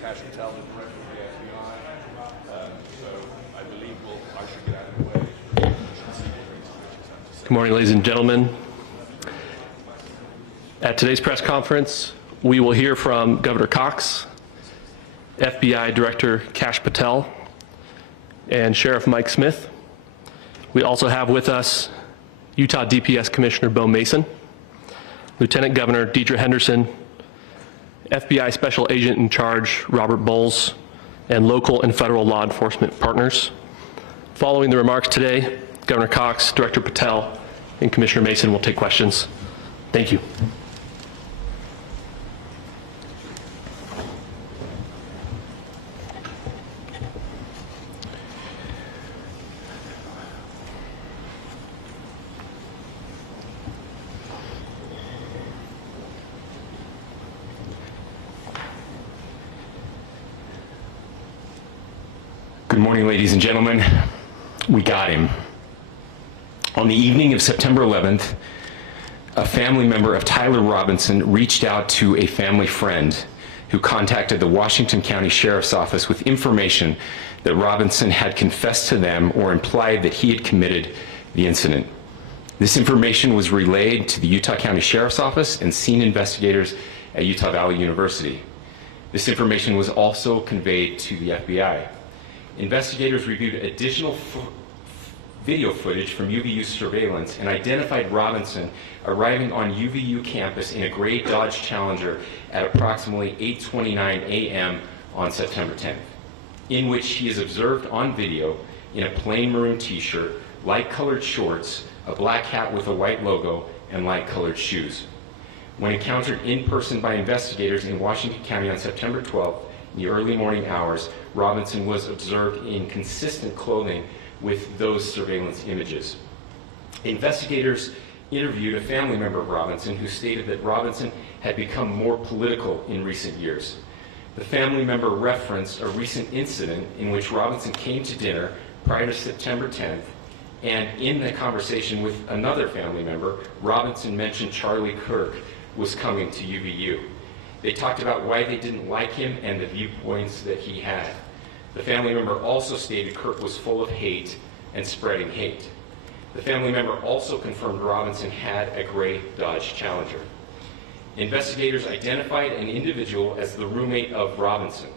Cash Patel, the director of the FBI. So I believe I should get out of the way. Good morning, ladies and gentlemen. At today's press conference, we will hear from Governor Cox, FBI Director Cash Patel, and Sheriff Mike Smith. We also have with us Utah DPS Commissioner Bo Mason, Lieutenant Governor Deidre Henderson, FBI Special Agent in Charge Robert Bowles, and local and federal law enforcement partners. Following the remarks today, Governor Cox, Director Patel, and Commissioner Mason will take questions. Thank you. Good morning, ladies and gentlemen. We got him. On the evening of September 11th, a family member of Tyler Robinson reached out to a family friend who contacted the Washington County Sheriff's Office with information that Robinson had confessed to them or implied that he had committed the incident. This information was relayed to the Utah County Sheriff's Office and scene investigators at Utah Valley University. This information was also conveyed to the FBI. Investigators reviewed additional video footage from UVU surveillance and identified Robinson arriving on UVU campus in a gray Dodge Challenger at approximately 8:29 a.m. on September 10th, in which he is observed on video in a plain maroon t-shirt, light-colored shorts, a black hat with a white logo, and light-colored shoes. When encountered in person by investigators in Washington County on September 12th, in the early morning hours, Robinson was observed in consistent clothing with those surveillance images. Investigators interviewed a family member of Robinson who stated that Robinson had become more political in recent years. The family member referenced a recent incident in which Robinson came to dinner prior to September 10th, and in the conversation with another family member, Robinson mentioned Charlie Kirk was coming to UVU. They talked about why they didn't like him and the viewpoints that he had. The family member also stated Kirk was full of hate and spreading hate. The family member also confirmed Robinson had a gray Dodge Challenger. Investigators identified an individual as the roommate of Robinson.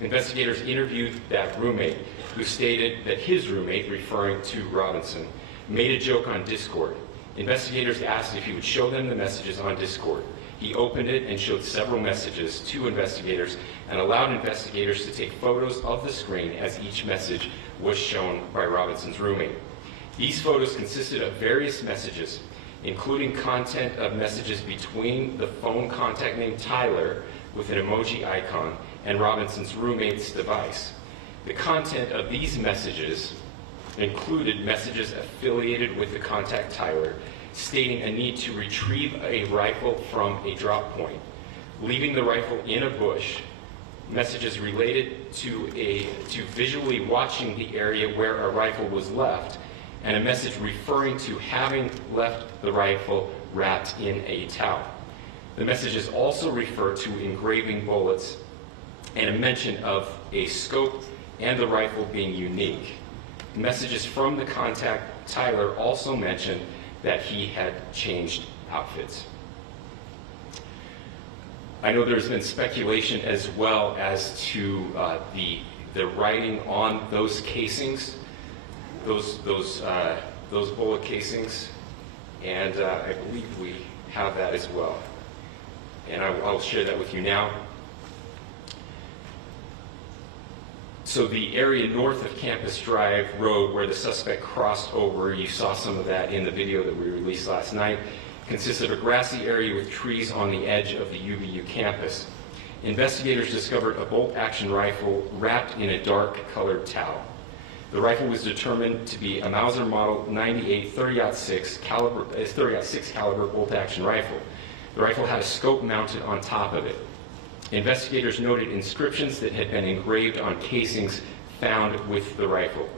Investigators interviewed that roommate, who stated that his roommate, referring to Robinson, made a joke on Discord. Investigators asked if he would show them the messages on Discord. He opened it and showed several messages to investigators and allowed investigators to take photos of the screen as each message was shown by Robinson's roommate. These photos consisted of various messages, including content of messages between the phone contact named Tyler with an emoji icon and Robinson's roommate's device. The content of these messages included messages affiliated with the contact Tyler, stating a need to retrieve a rifle from a drop point, leaving the rifle in a bush, messages related to visually watching the area where a rifle was left, and a message referring to having left the rifle wrapped in a towel. The messages also refer to engraving bullets and a mention of a scope and the rifle being unique. Messages from the contact Tyler also mentioned that he had changed outfits. I know there's been speculation as well as to the writing on those casings, those bullet casings, and I believe we have that as well. And I'll share that with you now. So the area north of Campus Drive Road where the suspect crossed over, you saw some of that in the video that we released last night, consists of a grassy area with trees on the edge of the UVU campus. Investigators discovered a bolt-action rifle wrapped in a dark-colored towel. The rifle was determined to be a Mauser Model 98 30-06 caliber bolt-action rifle. The rifle had a scope mounted on top of it. Investigators noted inscriptions that had been engraved on casings found with the rifle.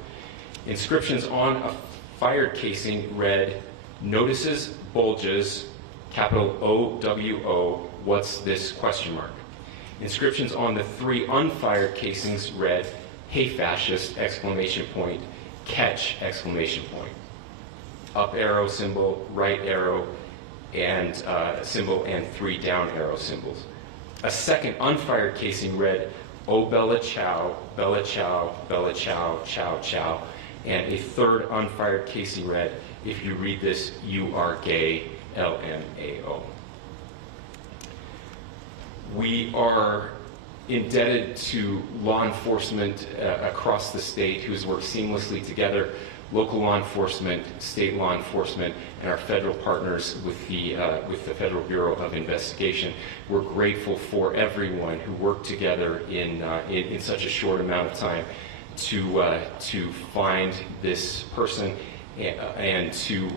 Inscriptions on a fired casing read, "Notices, bulges, capital OWO, what's this?" question mark. Inscriptions on the 3 unfired casings read, "Hey fascist!" exclamation point, "Catch!" exclamation point. Up arrow symbol, right arrow and symbol, and 3 down arrow symbols. A second unfired casing read, "Oh Bella Ciao, Bella Ciao, Bella Ciao, Ciao Ciao." And a third unfired casing read, "If you read this, you are gay, LMAO." We are indebted to law enforcement across the state who has worked seamlessly together, local law enforcement, state law enforcement, and our federal partners with the Federal Bureau of Investigation. We're grateful for everyone who worked together in such a short amount of time to find this person and to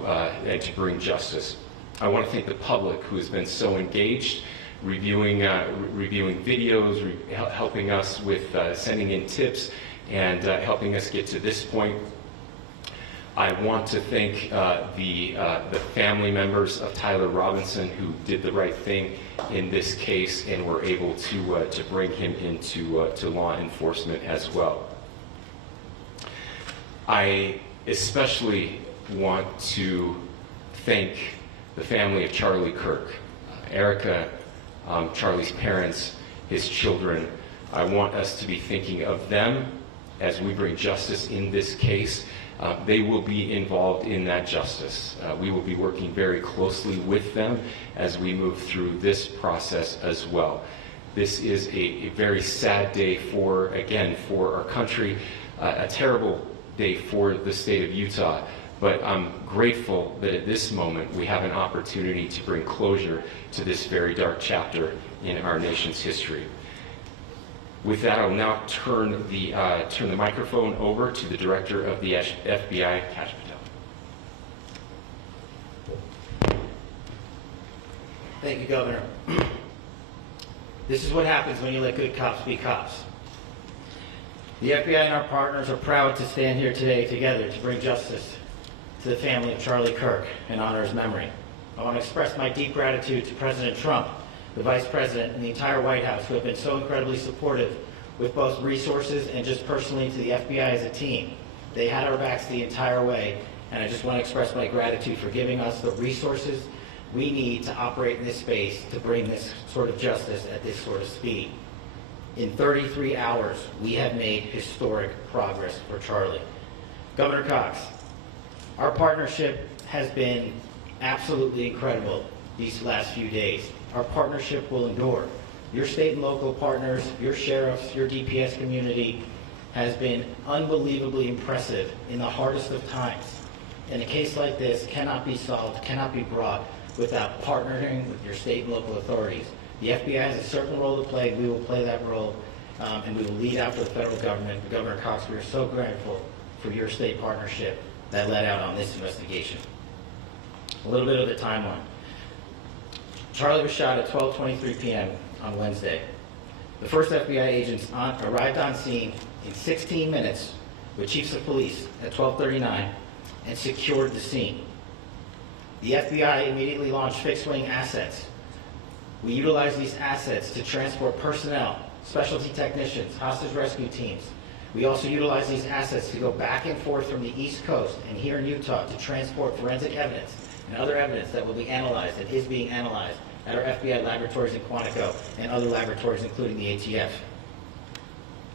bring justice. I want to thank the public who has been so engaged, reviewing videos, helping us with sending in tips, and helping us get to this point. I want to thank the family members of Tyler Robinson who did the right thing in this case and were able to bring him into to law enforcement as well. I especially want to thank the family of Charlie Kirk, Erica, Charlie's parents, his children. I want us to be thinking of them as we bring justice in this case. They will be involved in that justice. We will be working very closely with them as we move through this process as well. This is a very sad day for our country, a terrible day for the state of Utah, but I'm grateful that at this moment we have an opportunity to bring closure to this very dark chapter in our nation's history. With that, I will now turn the microphone over to the Director of the FBI, Kash Patel. Thank you, Governor. This is what happens when you let good cops be cops. The FBI and our partners are proud to stand here today together to bring justice to the family of Charlie Kirk and honor his memory. I want to express my deep gratitude to President Trump, the Vice President, and the entire White House who have been so incredibly supportive with both resources and just personally to the FBI as a team. They had our backs the entire way, and I just want to express my gratitude for giving us the resources we need to operate in this space to bring this sort of justice at this sort of speed. In 33 hours, we have made historic progress for Charlie. Governor Cox, our partnership has been absolutely incredible these last few days. Our partnership will endure. Your state and local partners, your sheriffs, your DPS community has been unbelievably impressive in the hardest of times. And a case like this cannot be solved, cannot be brought without partnering with your state and local authorities. The FBI has a certain role to play. We will play that role, and we will lead out for the federal government. Governor Cox, we are so grateful for your state partnership that led out on this investigation. A little bit of the timeline. Charlie was shot at 12:23 p.m. on Wednesday. The first FBI agents arrived on scene in 16 minutes with chiefs of police at 12:39 and secured the scene. The FBI immediately launched fixed-wing assets. We utilized these assets to transport personnel, specialty technicians, hostage rescue teams. We also utilized these assets to go back and forth from the East Coast and here in Utah to transport forensic evidence and other evidence that will be analyzed and is being analyzed at our FBI laboratories in Quantico and other laboratories, including the ATF.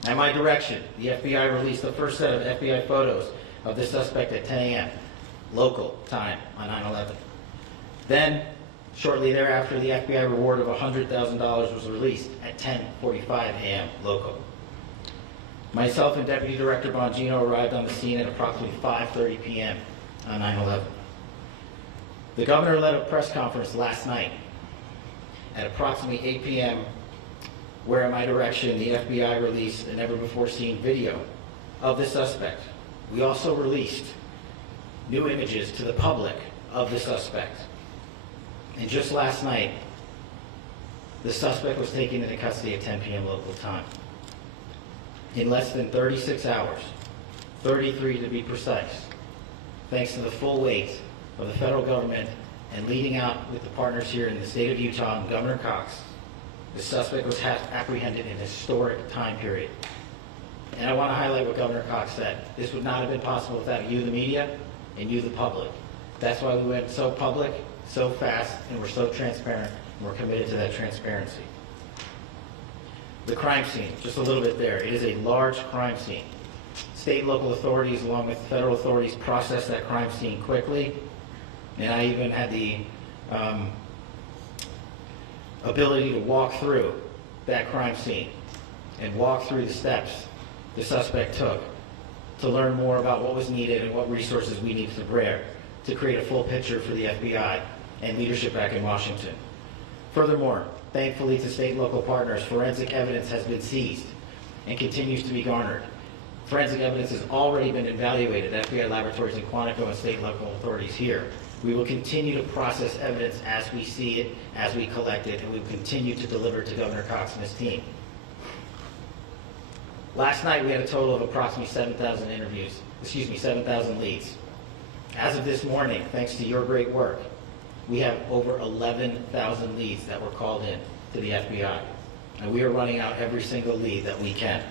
At my direction, the FBI released the first set of FBI photos of the suspect at 10 a.m. local time on 9/11. Then, shortly thereafter, the FBI reward of $100,000 was released at 10:45 a.m. local. Myself and Deputy Director Bongino arrived on the scene at approximately 5:30 p.m. on 9/11. The governor led a press conference last night at approximately 8 p.m. where, at my direction, the FBI released a never-before-seen video of the suspect. We also released new images to the public of the suspect. And just last night, the suspect was taken into custody at 10 p.m. local time. In less than 36 hours, 33 to be precise, thanks to the full weight of the federal government and leading out with the partners here in the state of Utah and Governor Cox, The suspect was apprehended in a historic time period. And I want to highlight what Governor Cox said. This would not have been possible without you, the media, and you, the public. That's why we went so public, so fast, and we're so transparent, and we're committed to that transparency. The crime scene, just a little bit there. It is a large crime scene. State and local authorities, along with federal authorities, processed that crime scene quickly. And I even had the ability to walk through that crime scene and walk through the steps the suspect took to learn more about what was needed and what resources we needed to prepare to create a full picture for the FBI and leadership back in Washington. Furthermore, thankfully to state and local partners, forensic evidence has been seized and continues to be garnered. Forensic evidence has already been evaluated at FBI laboratories in Quantico and state and local authorities here. We will continue to process evidence as we see it, as we collect it, and we will continue to deliver to Governor Cox and his team. Last night we had a total of approximately 7,000 leads. As of this morning, thanks to your great work, we have over 11,000 leads that were called in to the FBI. And we are running out every single lead that we can.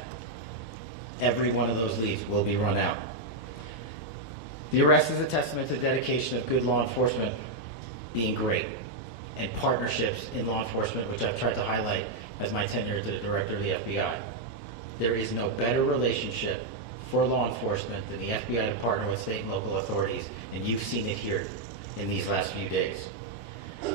Every one of those leads will be run out. The arrest is a testament to the dedication of good law enforcement being great, and partnerships in law enforcement, which I've tried to highlight as my tenure as the director of the FBI. There is no better relationship for law enforcement than the FBI to partner with state and local authorities, and you've seen it here in these last few days.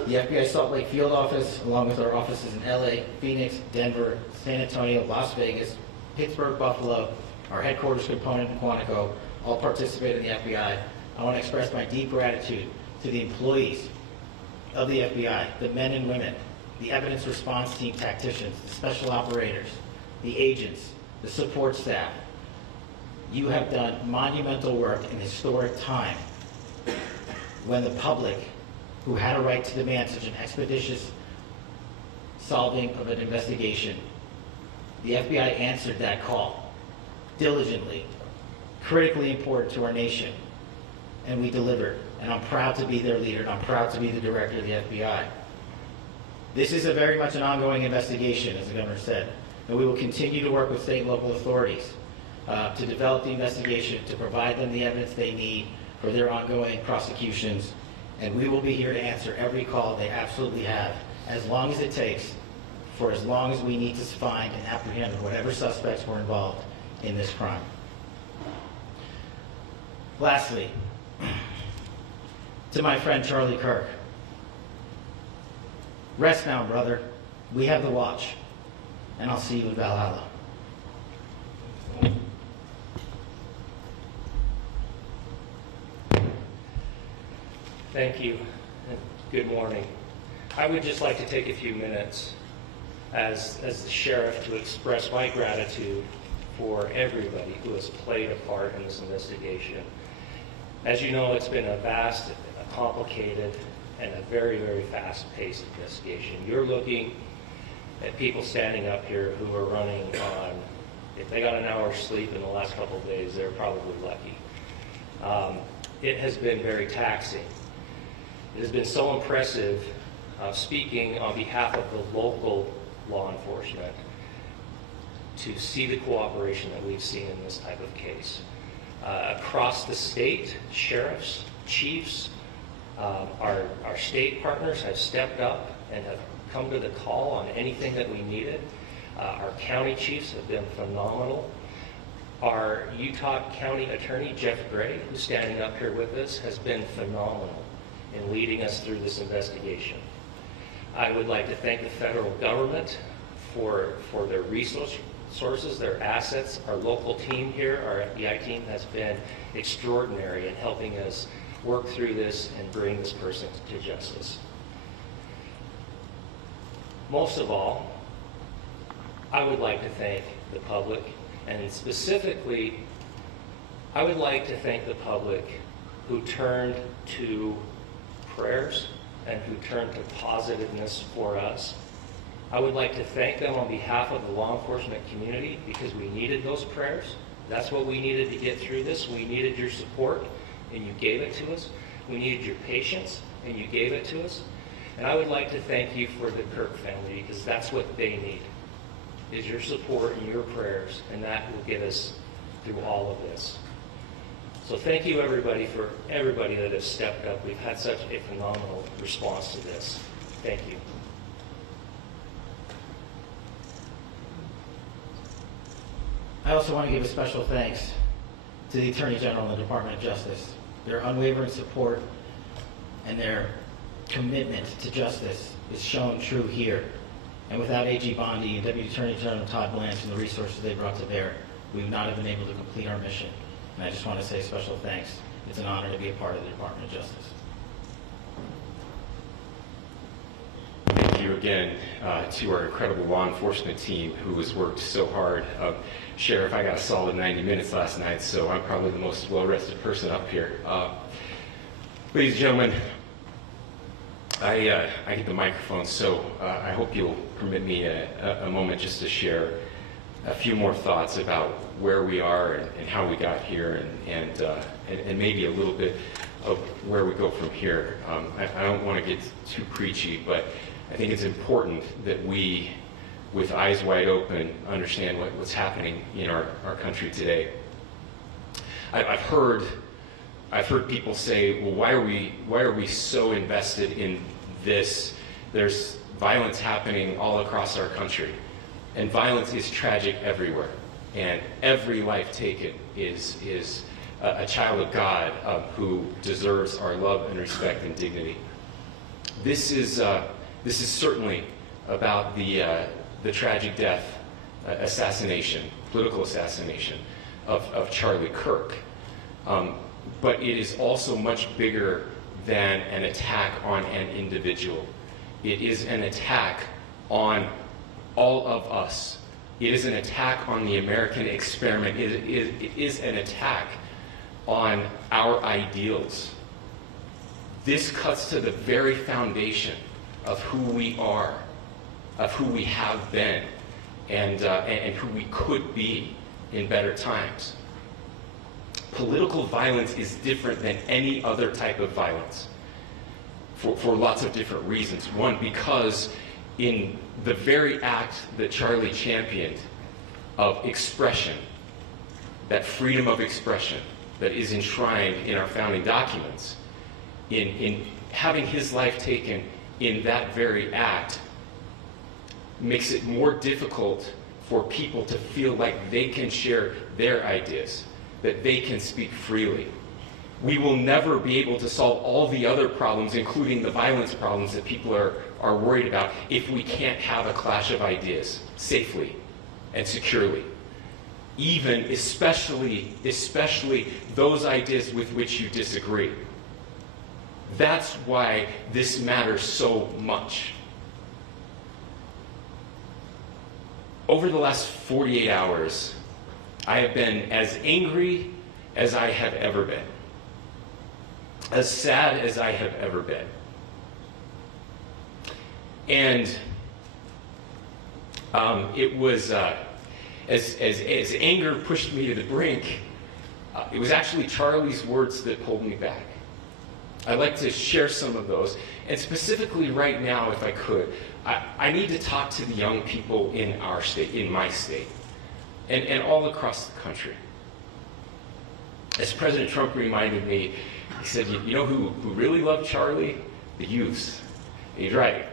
The FBI Salt Lake field office, along with our offices in LA, Phoenix, Denver, San Antonio, Las Vegas, Pittsburgh, Buffalo, our headquarters component in Quantico, all participate in the FBI. I want to express my deep gratitude to the employees of the FBI, the men and women, the evidence response team tacticians, the special operators, the agents, the support staff. You have done monumental work in historic time when the public, who had a right to demand such an expeditious solving of an investigation, the FBI answered that call diligently, critically important to our nation, and we delivered. And I'm proud to be their leader, and I'm proud to be the director of the FBI. This is very much an ongoing investigation, as the governor said, and we will continue to work with state and local authorities to develop the investigation, to provide them the evidence they need for their ongoing prosecutions, and we will be here to answer every call they absolutely have, as long as it takes, for as long as we need to find and apprehend whatever suspects were involved in this crime. Lastly, to my friend Charlie Kirk, rest now, brother. We have the watch, and I'll see you in Valhalla. Thank you, and good morning. I would just like to take a few minutes as the sheriff to express my gratitude for everybody who has played a part in this investigation. As you know, it's been a vast, a complicated, and a very, very fast-paced investigation. You're looking at people standing up here who are running on, if they got an hour's sleep in the last couple of days, they're probably lucky. It has been very taxing. It has been so impressive, speaking on behalf of the local law enforcement, to see the cooperation that we've seen in this type of case. Across the state, sheriffs, chiefs, our state partners have stepped up and have come to the call on anything that we needed. Our county chiefs have been phenomenal. Our Utah County Attorney, Jeff Gray, who's standing up here with us, has been phenomenal in leading us through this investigation. I would like to thank the federal government for their resources, their assets. Our local team here, our FBI team, has been extraordinary in helping us work through this and bring this person to justice. Most of all, I would like to thank the public, and specifically, I would like to thank the public who turned to prayers and who turned to positiveness for us. I would like to thank them on behalf of the law enforcement community, because we needed those prayers. That's what we needed to get through this. We needed your support, and you gave it to us. We needed your patience, and you gave it to us. And I would like to thank you for the Kirk family, because that's what they need, is your support and your prayers, and that will get us through all of this. So thank you everybody that has stepped up. We've had such a phenomenal response to this. Thank you. I also want to give a special thanks to the Attorney General and the Department of Justice. Their unwavering support and their commitment to justice is shown true here. And without AG Bondi and Deputy Attorney General Todd Blanche and the resources they brought to bear, we would not have been able to complete our mission. And I just want to say special thanks. It's an honor to be a part of the Department of Justice. Thank you again to our incredible law enforcement team who has worked so hard. Sheriff, I got a solid 90 minutes last night, so I'm probably the most well-rested person up here. Ladies and gentlemen, I get the microphone, so I hope you'll permit me a moment just to share a few more thoughts about where we are and how we got here, and maybe a little bit of where we go from here. I don't want to get too preachy, but I think it's important that we, with eyes wide open, understand what's happening in our country today. I've heard people say, well, why are we so invested in this? There's violence happening all across our country, and violence is tragic everywhere, and every life taken is a child of God who deserves our love and respect and dignity. This is certainly about the tragic death, political assassination of Charlie Kirk. But it is also much bigger than an attack on an individual. It is an attack on all of us. It is an attack on the American experiment. It is an attack on our ideals. This cuts to the very foundation of who we are, of who we have been, and who we could be in better times. Political violence is different than any other type of violence for lots of different reasons. One, because in the very act that Charlie championed of expression, that freedom of expression that is enshrined in our founding documents, in having his life taken in that very act, makes it more difficult for people to feel like they can share their ideas, that they can speak freely. We will never be able to solve all the other problems, including the violence problems that people are worried about, if we can't have a clash of ideas safely and securely. Even, especially those ideas with which you disagree. That's why this matters so much. Over the last 48 hours, I have been as angry as I have ever been, as sad as I have ever been. And it was, as anger pushed me to the brink, it was actually Charlie's words that pulled me back. I'd like to share some of those, and specifically right now, if I could, I need to talk to the young people in our state, in my state, and all across the country. As President Trump reminded me, he said, you know who really loved Charlie? The youths. And he's right.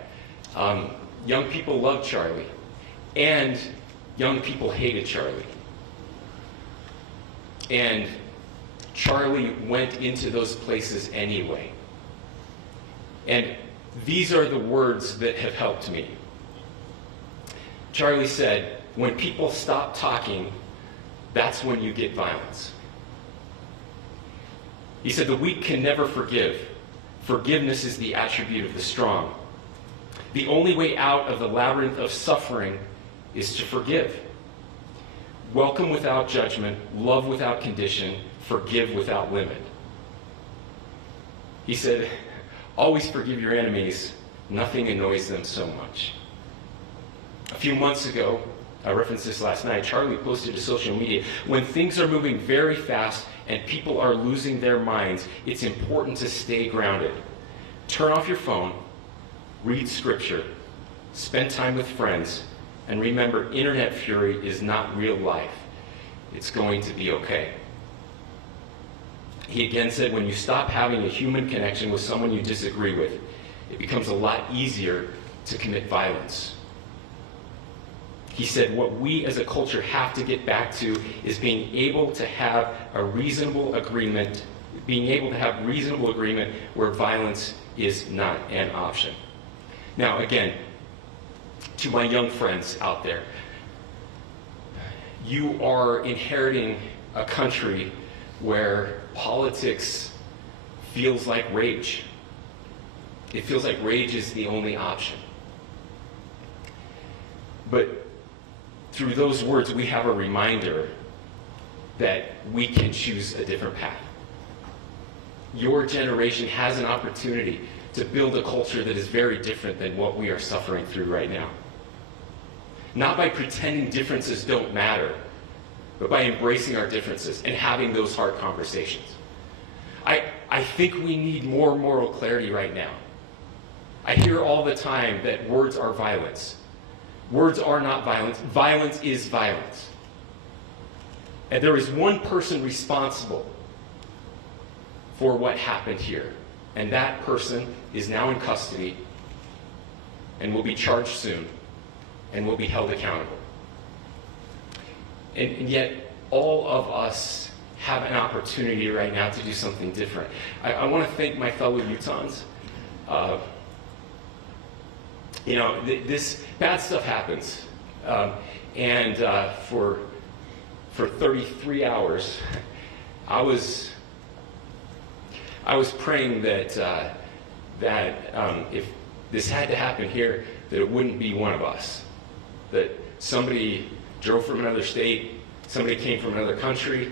Young people loved Charlie, and young people hated Charlie. And Charlie went into those places anyway. And these are the words that have helped me. Charlie said, when people stop talking, that's when you get violence. He said, the weak can never forgive. Forgiveness is the attribute of the strong. The only way out of the labyrinth of suffering is to forgive. Welcome without judgment, love without condition, forgive without limit. He said, always forgive your enemies. Nothing annoys them so much. A few months ago, I referenced this last night, Charlie posted to social media, when things are moving very fast and people are losing their minds, it's important to stay grounded. Turn off your phone, read scripture, spend time with friends, and remember internet fury is not real life. It's going to be okay. He again said, when you stop having a human connection with someone you disagree with, it becomes a lot easier to commit violence. He said, what we as a culture have to get back to is being able to have a reasonable agreement, where violence is not an option. Now, again, to my young friends out there, you are inheriting a country where politics feels like rage. It feels like rage is the only option. But through those words, we have a reminder that we can choose a different path. Your generation has an opportunity to build a culture that is very different than what we are suffering through right now. Not by pretending differences don't matter, but by embracing our differences and having those hard conversations. I think we need more moral clarity right now. I hear all the time that words are violence. Words are not violence. Violence is violence. And there is one person responsible for what happened here. And that person is now in custody and will be charged soon and will be held accountable. And yet, all of us have an opportunity right now to do something different. I want to thank my fellow Utahns. This bad stuff happens. For 33 hours, I was praying that if this had to happen here, that it wouldn't be one of us. That somebody drove from another state, somebody came from another country.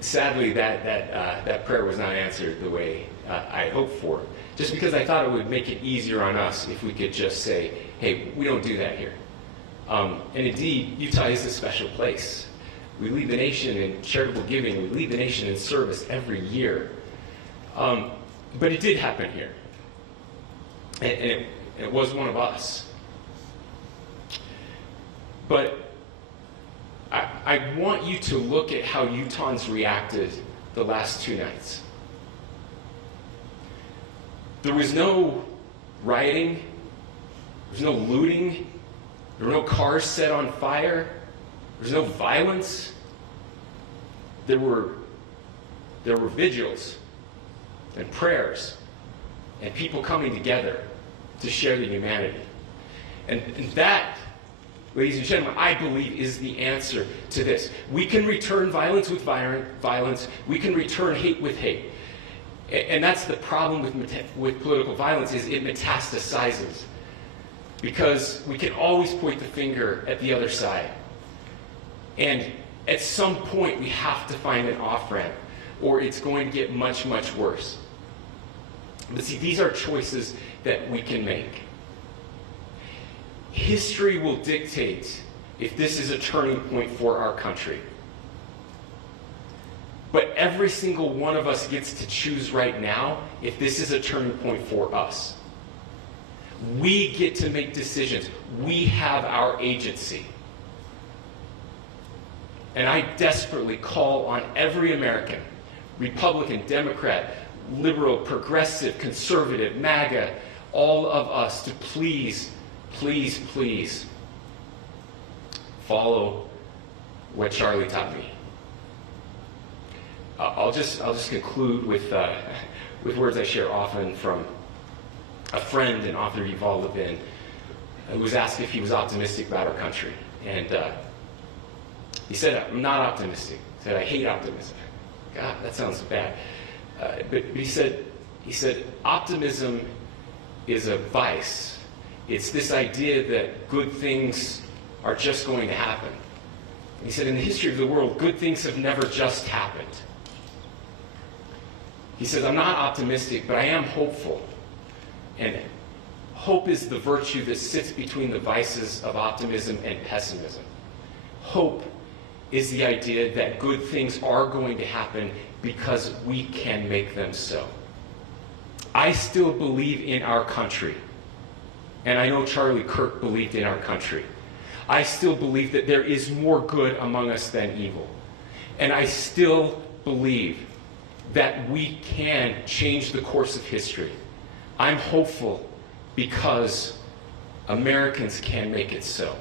Sadly, that prayer was not answered the way I hoped for. Just because I thought it would make it easier on us if we could just say, hey, we don't do that here. And indeed, Utah is a special place. We lead the nation in charitable giving. We lead the nation in service every year. But it did happen here. And it was one of us. But I want you to look at how Utahns reacted the last 2 nights. There was no rioting. There was no looting. There were no cars set on fire. There was no violence. There were vigils and prayers and people coming together to share the humanity. And that, ladies and gentlemen, I believe is the answer to this. We can return violence with violence. We can return hate with hate. And that's the problem with political violence, is it metastasizes. Because we can always point the finger at the other side. And at some point, we have to find an off-ramp, or it's going to get much, much worse. But see, these are choices that we can make. History will dictate if this is a turning point for our country. But every single one of us gets to choose right now if this is a turning point for us. We get to make decisions. We have our agency. And I desperately call on every American, Republican, Democrat, liberal, progressive, conservative, MAGA, all of us to please, please, please follow what Charlie taught me. I'll just conclude with words I share often from a friend and author, Yuval Levin, who was asked if he was optimistic about our country. And he said, I'm not optimistic. He said, I hate optimism. God, that sounds bad. But he said, optimism is a vice. It's this idea that good things are just going to happen. And he said, in the history of the world, good things have never just happened. He says, I'm not optimistic, but I am hopeful. And hope is the virtue that sits between the vices of optimism and pessimism. Hope is the idea that good things are going to happen because we can make them so. I still believe in our country. And I know Charlie Kirk believed in our country. I still believe that there is more good among us than evil. And I still believe that we can change the course of history. I'm hopeful because Americans can make it so.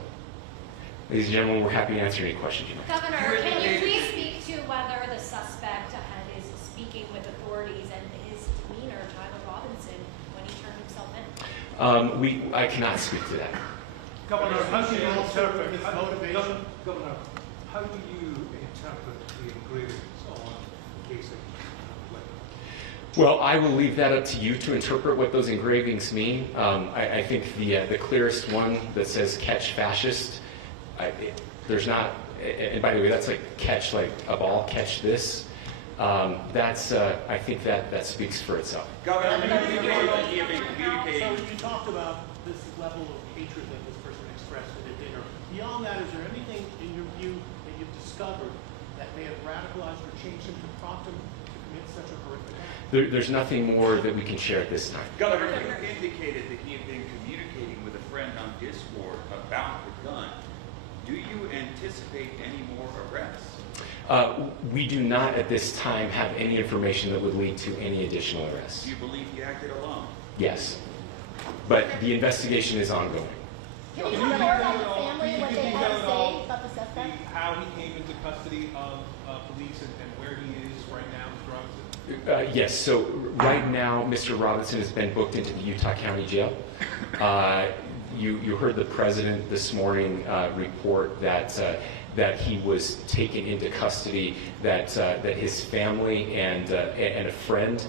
Ladies and gentlemen, we're happy to answer any questions you might have. Governor, can you please speak to whether the suspect is speaking with authorities and his demeanor, Tyler Robinson, when he turned himself in? I cannot speak to that. Governor, how do you interpret his motivation? Governor, how do you interpret the engravings on the casing? Well, I will leave that up to you to interpret what those engravings mean. I think the clearest one that says "catch fascist," there's not, and by the way, that's like catch like a ball, catch this. I think that speaks for itself. Governor, So you talked about this level of hatred that this person expressed at a dinner. Beyond that, is there anything in your view that you've discovered that may have radicalized or changed him to prompt him to commit such a horrific act? There's nothing more that we can share at this time. Governor, you indicated that he had been communicating with a friend on Discord about the gun. Do you anticipate any more arrests? We do not at this time have any information that would lead to any additional arrests. Do you believe he acted alone? Yes, but the investigation is ongoing. Can you tell more about the family, what they had to say about the suspect? How he came into custody of police and where he is right now, Mr. Robinson? Yes, so right now, Mr. Robinson has been booked into the Utah County Jail. You heard the president this morning report that he was taken into custody, that his family and a friend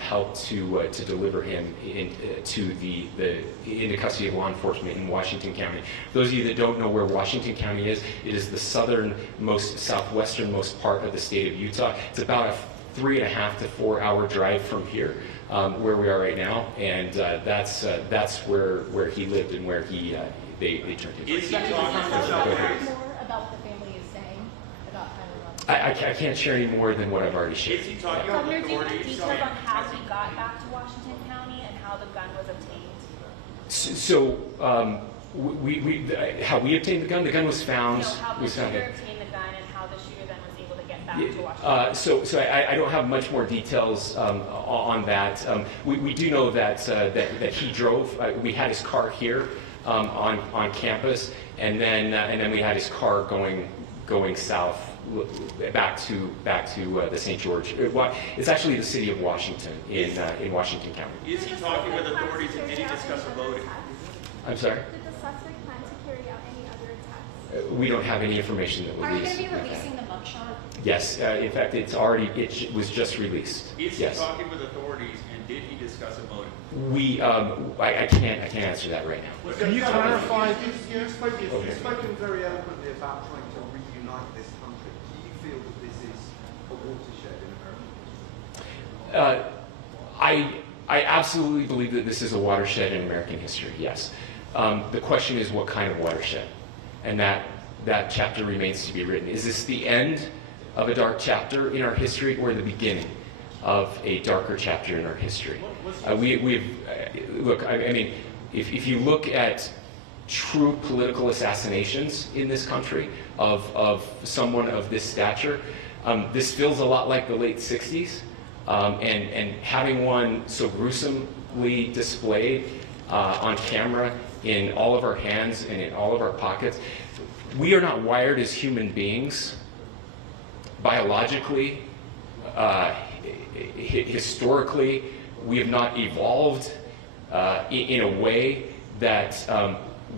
helped to deliver him into custody of law enforcement in Washington County. For those of you that don't know where Washington County is, it is the southernmost, southwesternmost part of the state of Utah. It's about a 3.5 to 4 hour drive from here, where we are right now, and that's where he lived and where they turned him. Is he talking More about the family is saying about Tyler Robinson? I can't share any more than what I've already shared. Is he talking with Governor, do you have authorities? details on how he got back to Washington County and how the gun was obtained? So, how we obtained the gun was found. No, how the was found shooter in- obtained the gun and how the shooter then was able to get back to Washington. So I don't have much more details on that. We do know that he drove. We had his car here on campus, and then we had his car going south back to the St. George. It's actually the city of Washington in Washington County. Is he talking with authorities and did he discuss a voting? I'm sorry. Did the suspect plan to carry out any other attacks? We don't have any information that Are you going released. to be releasing the mugshot? Yes, in fact, it was just released. Is he Yes. talking with authorities and did he discuss a voting? I can't answer that right now. Can you clarify? You've spoken very eloquently about trying to reunite this country. Do you feel that this is a watershed in American history? I absolutely believe that this is a watershed in American history, yes. The question is what kind of watershed? And that chapter remains to be written. Is this the end of a dark chapter in our history or the beginning of a darker chapter in our history? Look, I mean, if you look at true political assassinations in this country of someone of this stature, this feels a lot like the late 60s. And having one so gruesomely displayed on camera in all of our hands and in all of our pockets, we are not wired as human beings biologically, historically. We have not evolved in a way that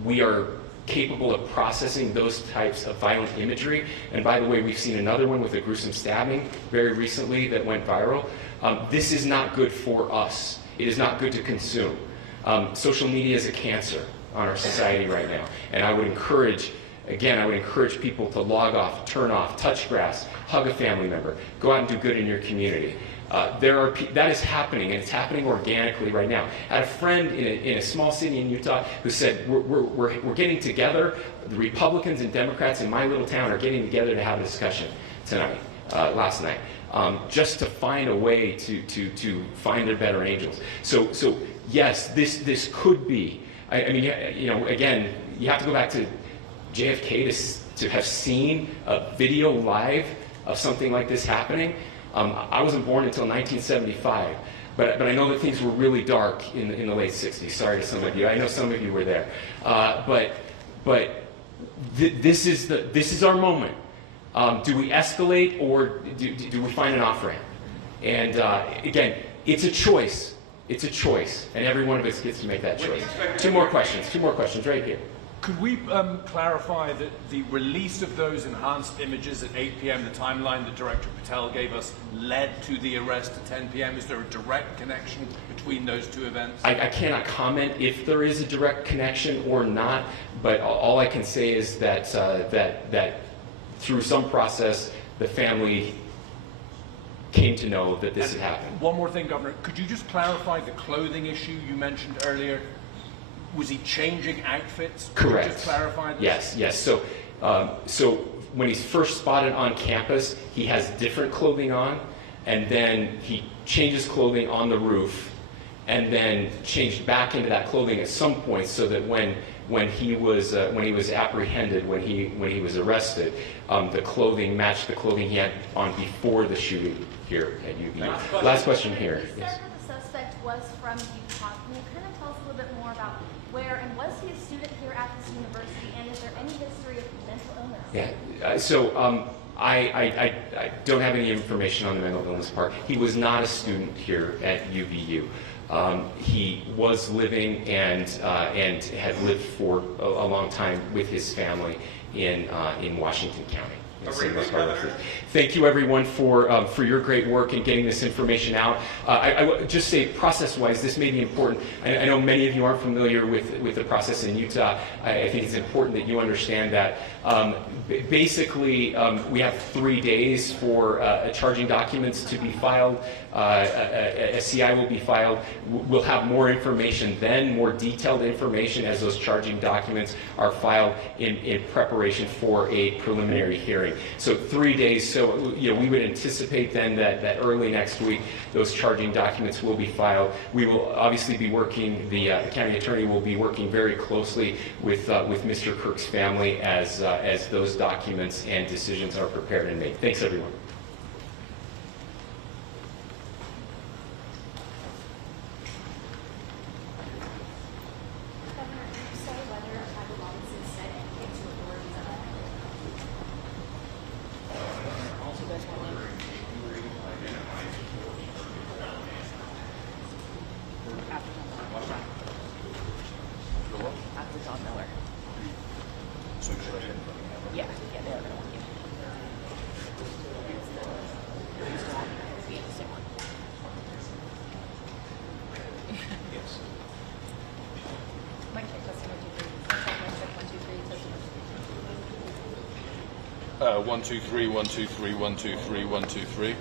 we are capable of processing those types of violent imagery. And by the way, we've seen another one with a gruesome stabbing very recently that went viral. This is not good for us. It is not good to consume. Social media is a cancer on our society right now. And I would encourage people to log off, turn off, touch grass, hug a family member, go out and do good in your community. That is happening, and it's happening organically right now. I had a friend in a small city in Utah who said, we're getting together, the Republicans and Democrats in my little town are getting together to have a discussion last night. just to find a way to find their better angels. So yes, this could be. I mean, you know, again, you have to go back to JFK to have seen a video live of something like this happening. I wasn't born until 1975, but I know that things were really dark in the late 60s. Sorry to some of you. I know some of you were there. This is our moment. Do we escalate, or do we find an off-ramp? And again, it's a choice. It's a choice, and every one of us gets to make that choice. Two more questions right here. Could we clarify that the release of those enhanced images at 8 p.m., the timeline that Director Patel gave us, led to the arrest at 10 p.m.? Is there a direct connection between those two events? I cannot comment if there is a direct connection or not, but all I can say is that that through some process, the family came to know that this had happened. One more thing, Governor. Could you just clarify the clothing issue you mentioned earlier? Was he changing outfits? Correct. Could you just clarify this? Yes. So when he's first spotted on campus, he has different clothing on, and then he changes clothing on the roof, and then changed back into that clothing at some point, so that when he was apprehended, when he was arrested, the clothing matched the clothing he had on before the shooting here at UVU. Last question here. You said that the suspect was from Utah. Can you kind of tell us a little bit more about where, and was he a student here at this university, and is there any history of mental illness? Yeah. So I don't have any information on the mental illness part. He was not a student here at UVU. He was living and had lived for a long time with his family in Washington County. Thank you, everyone, for your great work in getting this information out. I would just say, process-wise, this may be important. I know many of you aren't familiar with the process in Utah. I think it's important that you understand that. Basically, we have 3 days for charging documents to be filed. A CI will be filed. We'll have more information then, more detailed information as those charging documents are filed in preparation for a preliminary hearing. So 3 days. So we would anticipate then that early next week those charging documents will be filed. We will obviously be working. The county attorney will be working very closely with Mr. Kirk's family as those documents and decisions are prepared and made. Thanks, everyone. Governor, can you say whether Tyler Robinson said anything to authorities at all? After John Miller. Yeah, they're going to want you. Yes. Mic check, testing 1 2 3. 1 2 3 1 2 3 1 2 3 1 2 3.